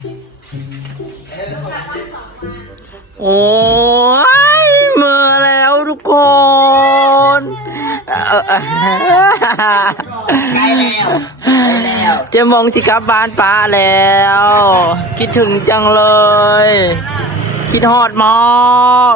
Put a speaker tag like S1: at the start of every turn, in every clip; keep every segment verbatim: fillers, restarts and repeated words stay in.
S1: โอ้ยเมื่อแล้วทุกคน
S2: ใกล้แล้วใกล้แล้ว
S1: เจะมองสิกลับบ้านป้าแล้วคิดถึงจังเลยคิดฮอดมาก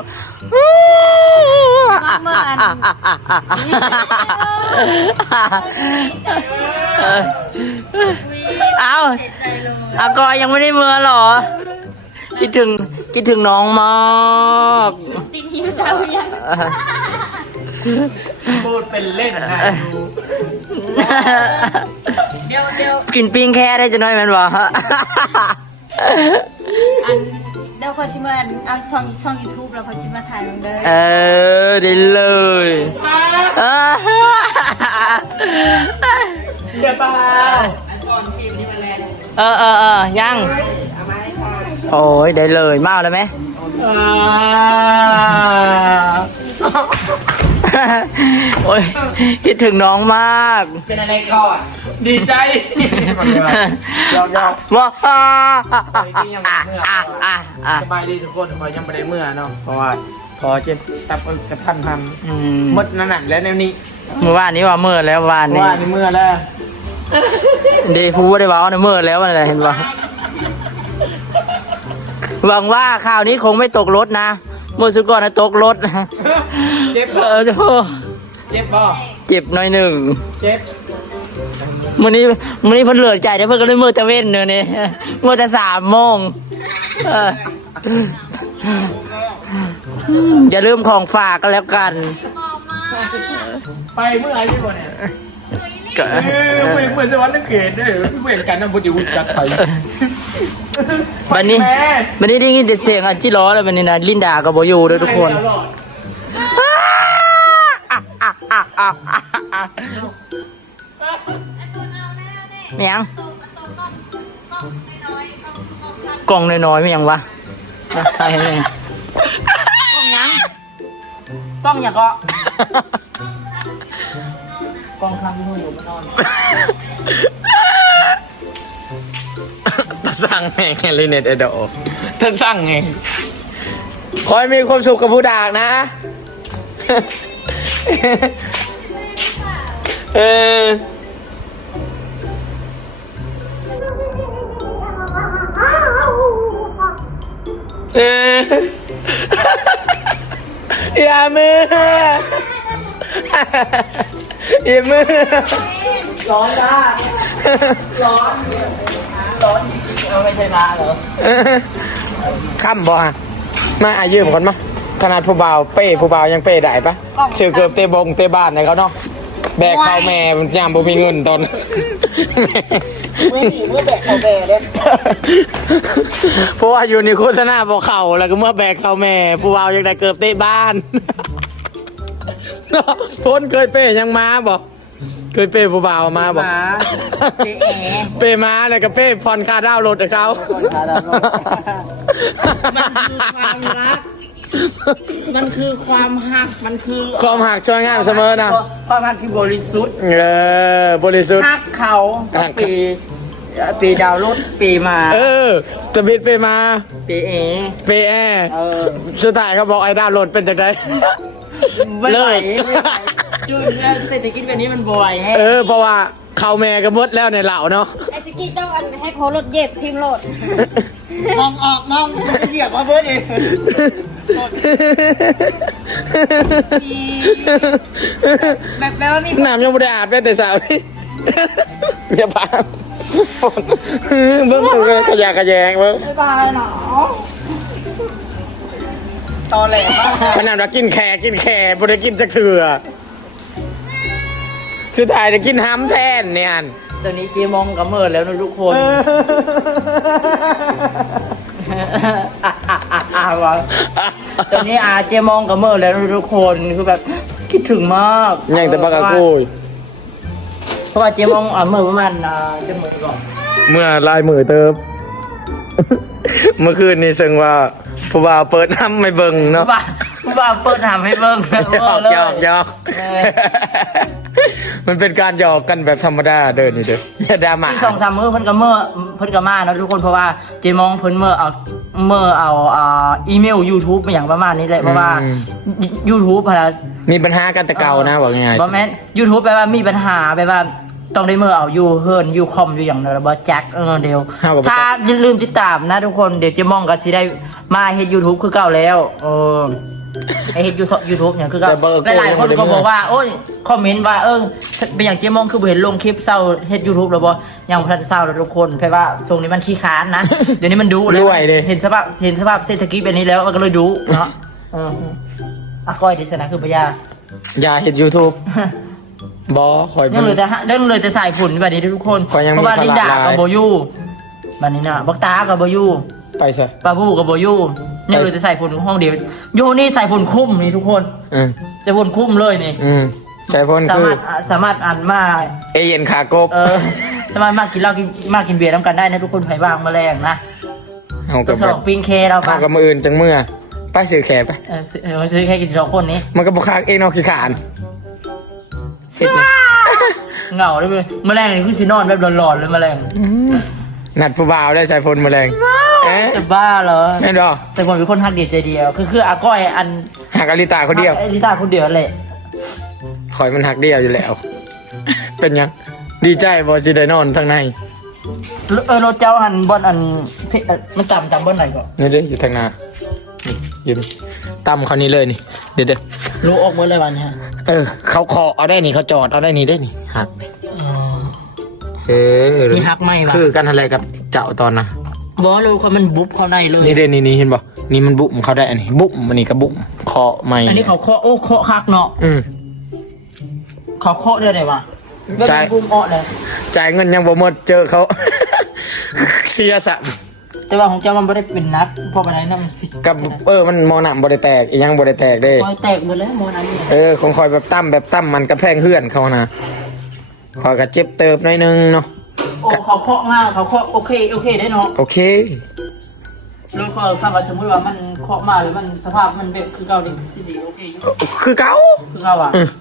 S1: เอาอากอยยังไม่ได้เมื่อหรอคิดถึงคิดถึงน้องมาก
S3: ติดหิวเศร้ายัง
S2: พูดเป็นเล่นนะ
S3: เดี๋ยวเดี๋ยว
S1: กินปิ้งแค่ได้จะน้อยมันวะ
S3: อันเดี๋ยวคนชิมาเอาช่องช่องยูทูบแล้วคนชิมาถ่ายลงเลย
S1: เออได้เลย
S2: เดี๋ยวป้าก่อนคลิปนี้มาแล้ว
S1: เออเออเออยังโอ้ยได้เลยมาแล้วไหมโอ้ยคิดถึงน้องมาก
S2: เป็นอะไรก่อนดีใจยอมยอม
S1: ว่า
S2: สบายดีทุกคนพอยังไม่ได้เมื่อเนาะเพราะว่าพอเจ็บตับกระทันทำมดนั่นน่ะแล้วแนวนี้
S1: เมื่อวานนี้ว่าเมื่อแล้ววานนี้
S2: วานนี้เมื่อแล้ว
S1: เดฟูได้บอกว่าเมื่อแล้วอะไรเห็นป่ะหวังว่าข่าวนี้คงไม่ตกรถนะเมื่อสุกรนะตกรถ
S2: เจ็บ
S1: เออเจ้า
S2: เจ็บบ่
S1: เจ็บหน่อยหนึ่ง
S2: เจ็บ
S1: มื้อนี้มื้อนี้เพิ่นเหลือใจเดี๋ยวเพิ่นก็เลยมือจะเว้นเนอะนี่มือแต่สามโมงอย่าลืมของฝากกันแล้วกัน
S2: ไปเมื่อไหร่พี่บอลเนี่ยเมื่อเมื่อสวรรค์นักเกตเนี่ยเมื่อกันน้ำพุทธิวุฒิจัดไทย
S1: วันนี้วันนี้ได้ยินแต่เสียงอันจิล้อเลยวันนี้นะลินดากับโบยูด้วยทุกคนเมียงกล่องน้อยๆเมียงวะใช่ไหมกล่องยังกล่องอย่างก็กล่องคำที่อยู่มานอนถ้าสั่งเองเลยเน็ตไอดอลถ้าสั่งเองขอให้มีความสุขกับผู้ด่างนะเออเอออย่ามืออย่ามือร้อนจ้าร้อนร้อนจริงๆเอาไม่ใช่มาเหรอค่ำบ่ฮะมาอายืมก่อนมั้ยขนาดผู้บ่าวเป้ผู้บ่าวยังเป้ได้ปะเสือเกือบเตะบงเตะบ้านในเขาเนาะแบกข้าวแม่ยามบ่มีเงินตอน
S2: ไม่หนีเมื่อแบกข้าวแม่เลย
S1: เพราะว่าอยู่ในโฆษณาบอกเข่าแล้วก็เมื่อแบกข้าวแม่ผู้บ่าวยังได้เกือบเตะบ้านพ้นเคยเป้ยังมาบอกเคยเป้ผู้บ่าวมาบอกเป้มาเลยกับเป้ผ่อนคาดาวรถกับเขา
S2: มันคือความหักมันคือ
S1: ความหักช่วยงามเสมอนะ
S2: ความหักที่บริสุทธิ์
S1: เออบริสุทธิ์
S2: หักเขาปีปีดาวรถปีมา
S1: เออจะบิดไปมา
S2: ปีเอ
S1: ปีแอสุดท้ายเขาบอกไอ้ดาวรถเป็นจากไหน
S2: เลิกจุดเศรษฐกิจแบบนี้มันบ่อยแฮะ
S1: เออเพราะว่าเขาแม่ก็มดแล้วในเหล่าเนาะ
S3: ไอ้สกี้ต้องอันให้โครถเย็บทิ้งรถ
S2: มองออกมองเหยียบมาเบิร์ดเอง
S3: แบบแบบว่ามี
S1: น้ำยังไม่ได้อาบเลยแต่สาวนี่เมียพังเบิ้งตัวขยะขยงเบิ้ง
S2: บายบายหนอตอแหล
S1: ขนาดเรากินแขกกินแขกบ่ได้กินจักเถื่อสุดท้ายจะกินห้ำแทนเนี่ยตอนนี้เจมองกับเมิร์แล้วนะทุกคนตอนนี้อาเจมองกับเมิร์แล้วนะทุกคนคือแบบคิดถึงมากยังแต่ปากกาโกยเพราะว่าเจมองอ่ะเมิร์ประมาณจะเมิร์ก่อนเมื่อลายมือเติมเมื่อคืนนี้ซึ่งว่าผู้บ่าวเปิดน้ำไม่เบิ่งเนาะผู้บ่าวเปิดน้ำไม่เบิ่งยอกยอกยอกมันเป็นการหยอกกันแบบธรรมดาเดินนี่เด้ออย่าดราม่า
S4: ที่สองสามมื้อเพิ่นก็เมื่อเพิ่นก็มาเนาะทุกคนเพราะว่าเจมองเพิ่นเมื่อเอาเมื่อเอาอ่าอีเมล YouTube มาอย่างประมาณนี้แหละเพราะว่า YouTube พะนะ
S1: มีปัญหากันแต่เก่านะบอกง่ายๆ
S4: บ่แม่น YouTube แปลว่ามีปัญหาแปลว่าต้องได้เมื่อเอาอยู่เฮิร์นอยู่คอมอยู่อย่างนั้นแล้วบ่แจ็คเออเดียวถ้าอย่าลืมติดตามนะทุกคนเดี๋ยวเจมองก็สิได้มาเฮ็ด YouTube คือเก่าแล้วเออไอเฮ็ดยูทูบอย่างคือก็หลายๆคนก็บอกว่าโอ้ยคอมเมนต์ว่าเออเป็นอย่างเจมองคือเห็นลงคลิปเศร้าเฮ็ดยูทูบแล้วบ่อย่างพันเศร้าแล้วทุกคนแปลว่าทรงนี้มันขี้ค้านนะ เดี๋ยวนี้มันดูแล้วเห็นสภาพเห็นสภาพเศรษฐกิจแบบนี้แล้วมันก็เลยดูเนาะเอออ่ะก้อยดิสนะคือปะยา
S1: อย่าเห็น YouTube บอคอย
S4: ยังเลยแต่ยังเลยแต่สายฝนแบบนี้ทุกคนเพราะว่าลินดากับโบยูบัดนี้นะบักตากับโบยู
S1: ไปซะ
S4: ปาบูกับโบยูยังเลยแต่สายฝนห้องเดียวโยนี่สายฝนคุ้มนี่ทุกคน
S1: อืม
S4: จะฝนคุ้มเลยนี่
S1: อืมใช้พ่น
S4: สา
S1: คือ
S4: มารถสามารถอ่านมา
S1: เอเย็นขากบ
S4: เออสามารถมากินเหล้ากินมากินเบียร์น้ำกันได้นะทุกคนไผ่บางแมลงนะ
S1: เอา
S4: ตั
S1: กั
S4: ว
S1: บ
S4: ส
S1: แบ
S4: อบ งปิงเคเรา
S1: เอา
S4: ปะ
S1: กับมืออื่นจังเมื่อไปซื้อแขกไป
S4: เออซื้อเออซื้อแค่กินสองคนนี้
S1: มันก็บุคากเองเนอกขี้ขานเฮ็ดหยัง
S4: เหงาเลยเว้ยแมลงนี่คือสินอนแบบหลอนๆเลยแมลง
S1: นัดผู้บ่าวได้ใช้พ่นแมลงเอ๊ะ
S4: จะบ้าเหรอ
S1: แม่นดอ
S4: แต่คนเป็นคนฮักเดียวใจเดียวคือคืออาก้อยอัน
S1: หักอลิตาคนเดียว
S4: ไอ้ลิต้าคนเดียวแหละ
S1: คอยมันหักเดียวอยู่แล้ว เป็นยังดีใจบอสิได้นอนทางใน
S4: เออรถเจ้าอันบอนอันพี่เอ่อมันจำจำบอนไหนก่อน
S1: นี่เด้ออยู่ทางหน้านี่อยู่นี่ตำเขานี่เลยนี่เดี๋ยวเดี๋ยว
S4: รู้ออกเมื่อไรวันฮะ
S1: เออ เขาขอเอาได้นี่เขาจอดเอาได้นี่ได้นี่หักเออ
S4: มีฮักไหมวะ
S1: คือกันอะไรกับเจ้าตอนนะ
S4: บอสรู้เขามันบุ๊บเขาในเลย
S1: นี่เด่นนี่นี่เห็นบ่นี่มันบุ่มเขาได้อันนี้บุ่มอันนี้ก็บุ่มเคาะไม่
S4: อันนี้เขาเคาะโอ้เคาะฮักเนาะ
S1: อืม
S4: เขาเคาะได้ไหนวะ
S1: ใช่
S4: ใช่บุ๊มอ้อเลย
S1: จ่ายเงินยังบ่หมดเจอเขา เสียสะ
S4: แต่ว่าของเจ้ามันไม่ได้เป็นนักเพราะอะไรนั่นมันฟิต
S1: กับเออมันมอหนำบ่ได้แตกอีหยังบ่ได้แตกเด้
S4: คอยแตกหมดเลยโมนันเนี่ย
S1: เออคงคอยแบบตั้มแบบตั้มมันกระแพงเฮือนเขานะคอยก็เจ็บเติบหน่อยนึงเนาะ
S4: โอ้เขาเคาะง่ายเขาเคาะโอเคโอเคได้เนาะ
S1: โอเค
S4: รู้ก็ฟังว่าสมมติว่ามันเคาะมาหรือมันสภาพมันแบบคือเก่าดิที่ดีโอเคอยู่
S1: คือเก่า
S4: คือเก่าอ่ะ
S1: อืม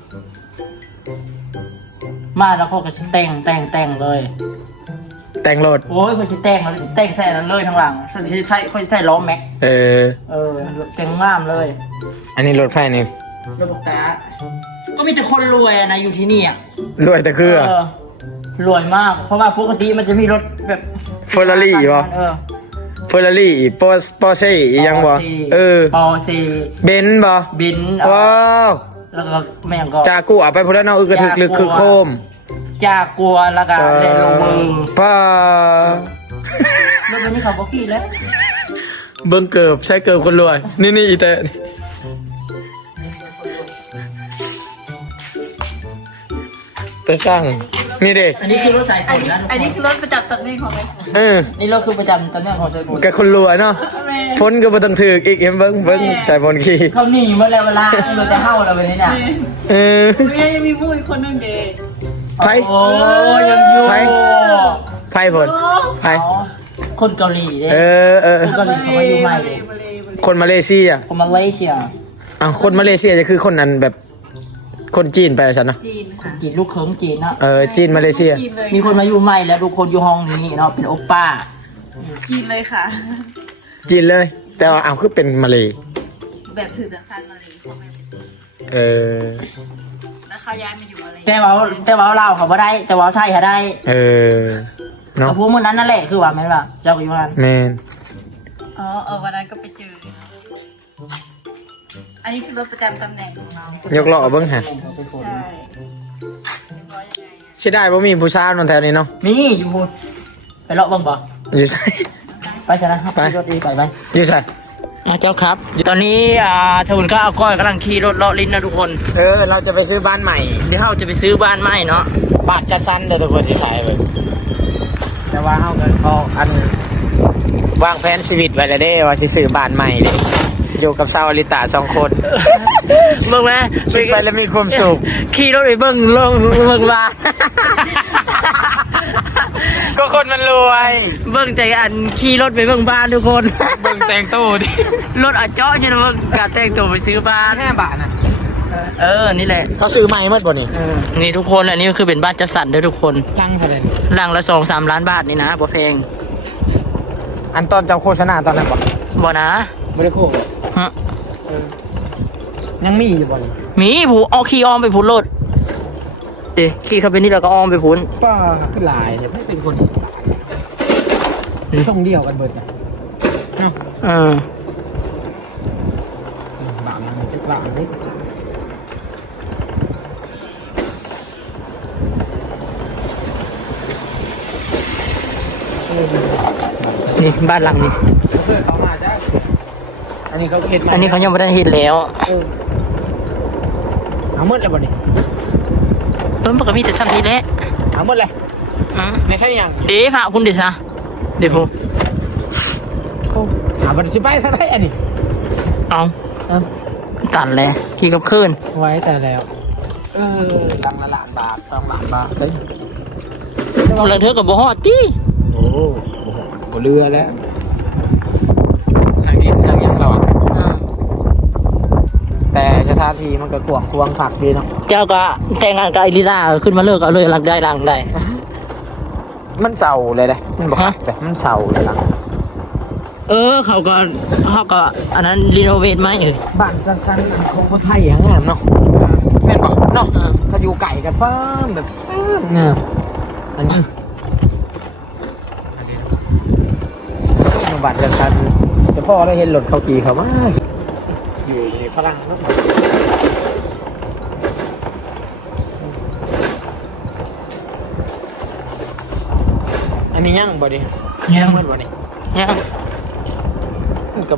S4: มาแล้วเขาก็สิแต่งแต่งแต่งเลย
S1: แต่งรถ
S4: โอ้ยเขาสิแต่งแล้วแต่งใส่นั้นเลยทั้งหลังเขาสิใส่เขาสิใส่ล้อแม็ก
S1: เออ
S4: เออแต่งงามเลย
S1: อันนี้รถไฟนี่
S4: รถบอกตาก็มีแต่คนรวยอะนะอยู่ที่นี่อ่ะ
S1: รวยแต่คือ
S4: เออรวยมาก เพราะว่าปกติมันจะมีรถแบบ
S1: เฟอร์รารี่ป่ะ
S4: เออ
S1: เฟอร์รารี่ปอร์ปอร์เช่อีหยังบ่เออ
S4: ปอซี
S1: เบนซ์บ่
S4: บิน
S1: ว้าว
S4: แล้วก็ไม่อย่างก็
S1: จากกูเอาไปพุ่นแล้วเนาะอึกกระทึกลึกคือโคม
S4: จากกลัวแล้วก็เล่นลงมือ
S1: ป้าร
S4: ถคันนี้เขาบอกพี่แล้ว
S1: เบิ่งเกิบใช้เกิบคนรวย นี่นี่อีแต่แต่ช่างนี่เด็ก
S4: อันนี้คือรถสายฝ
S3: อัน
S4: น
S3: นี้
S4: นะทุกคน
S3: อันนี้คือรถประจำตำแหน่งของแม่
S1: เออ
S4: นี่รถคือประจำตำแหน่งของสายฝน
S1: กับคนรวยเนาะ
S3: แม่
S1: ฝนก็บ่ต้องถือกอีกเห็นเบิ่งเบิ่งใช้ฝนขี่
S4: เขาหนีมาแล้วเวลาเหลือแต่เฮ้าแล้ววันนี้เนี่ย
S1: เออ
S3: แม่ยังมีผู้อีกคนหนึงเดย์
S1: ไผ
S4: โอ้ยยังอยู่
S1: ไผ ไพ่ผลไพ่
S4: อ๋อคนเกาหลีเนี่ย
S1: เออเออ
S4: คนเกาหลีเขามาอยู่ใหม่เลย
S3: มาเลยมาเลย
S1: คนมาเลเซีย
S4: คนมาเลเซีย
S1: อ้าวคนมาเลเซียจะคือคนนั้นแบบคนจีนไปฉันเนาะ
S3: จีนค่ะ
S4: จีนลูกเขิงจีนเนาะ
S1: เออจีนมาเลเซีย
S3: จีนเลย
S4: มีคนมาอยู่ใหม่แล้วทุกคนอยู่ห้องนี้เนาะเป็นโอป้า
S3: จีนเลยค่ะ
S1: จีนเลย แต่ว่าอ้าวคือเป็นมาเลย
S3: แบบถือสั้นๆมาเลยเขาไม่เป็น
S1: เออ
S3: แล้วเขาย้ายมาอยู่มาเลย
S4: แต่ว่าแต่ว่าเราวเขาไม่ได้ แต่ว่าไทยเขาได้
S1: เออเนาะ
S4: แต่พูดเมื่อนั้นนั่นแหละคือว่าแม่นว่าเจ้าอยู่ว่า
S1: แมน
S3: อ๋อเออวันนั้นก็ไปเจอ อันนี้คือรถประจำตำแหน่งของเรา
S1: ยกล้อเบิ้งฮะ
S3: ใช่เรียบร้อยยังไงอะ
S1: ใช่ได้บ่มีผู้ชายนอนแถวนี้เนาะ
S4: มีอยู่พูดไปเลาะเบ้างบ่
S1: อยู่ใช่
S4: ไปชนะครับ
S1: ไป
S4: ขี่รถดีไปไป
S1: อยู่ใช่
S4: อ่ะเจ้าครับ ตอนนี้อ่าสมุนก็เอาก้อยกำลังขี่รถเลาะลิ้นนะทุกคน
S1: เออเราจะไปซื้อบ้านใหม่
S4: เดี๋ยวเราจะไปซื้อบ้านใหม่เนาะ
S1: บาทจะสั้นเลยทุกคนที่ขายเลยแต่ว่าเฮากันเขาอันวางแผนชีวิตไว้แล้วเด้ว่าสิซื้อบ้านใหม่เด้อยู่กับสาวอลิตาสองคน
S4: เบิ่งไหม
S1: คิดไปแล้วมีความสุข
S4: ขี่รถไปเบิ่งลงเบิ่งว่า
S1: ก็คนมันรวย
S4: เบิ่งแต่อันขี่รถไปเบิ่งบ้านทุกคน
S1: เบิ่งแต่งตู้ดิ
S4: รถอาเจาะใช่ไหมเบิ่งการแต่งตัวไปซื้อบ้าน
S1: ห้าบาทนะ
S4: เเออนี่แหละ
S1: เขาซื้อใหม่หมดบ่นี่
S4: นี่ทุกคนอันนี้ก็คือเป็นบ้านจัดสรรด้วยทุกคน
S1: ลังเท่าไหร่
S4: หลังละสองสามล้านบาทนี่นะบ่แพง
S1: อันตอนเจ้าโฆษณาตอนนั้นบ่
S4: บ่นะ
S1: ไม่ได้โฆษ
S4: ฮะ
S1: ยังมีอยู่บ่นี่
S4: มีผู้เอาขี่อ้อมไปพูนโลดเดี๋ยวขี่เข้าไปนี่แล้วก็อ้อมไปพูน
S1: ป้าขึ้นหลายเนี่ยไม่เป็นคนช่องเดียวกันเบิดนะเนาะ
S4: เออบ
S1: างมันจะบางนิด
S4: นี่บ้านหลังนี้
S1: เพื่อนเขามาจ้ะอันนี้เขาเห็น
S4: อันนี้เขายังไม่ได้เห็นแล้ว
S1: เอาหมดเลยบ่นี่
S4: เออมันก็มีแต่ชั้นที่แหละ
S1: เอาหมดเลย
S4: อืม
S1: ไม่ใช่ยัง
S4: เดี๋ยวพาคุณเดี๋ยวซะเดี๋ยวพูน
S1: อ่าบันสิไปทางไหนอันนี้
S4: เอาตัดเลยขี่กับคืน
S1: ไว้แต่แล้ว เออลังละล้านบาทสองล้านบาทเฮ้ย
S4: เรื่องเธอกับบ่ฮอดติ
S1: โอ้โหบ่เรือแล้วทางดินทางยังเราอะ
S4: อ่า
S1: แต่สถานที่มันก็กวางควงขักดีเนาะ
S4: เจ้าก็แต่งงานกับไอริซ่าขึ้นมาเลิกเอาเลยหลังได้หลังได้
S1: มันเศร้าเลยเลยมันบอก
S4: ฮะ
S1: แต่มันเศร้าเลยลัง
S4: เออเขาก็เขาก็อันนั้นรีโนเวทไหมเออ
S1: บ้านสั้นๆของคนไทยอย่างงามเนาะแม่นบอกเนาะเขาอยู่ไก่กันป้ามแบบป้ามงามอันนี้บ้านสั้นๆแต่พ่อได้เห็นรถเขากีเขามาอยู่ในฝรั่งเนาะอันนี้ยังบ่ดิ
S4: ยัง
S1: เหมือนบ่ดิ
S4: ยัง
S1: กับ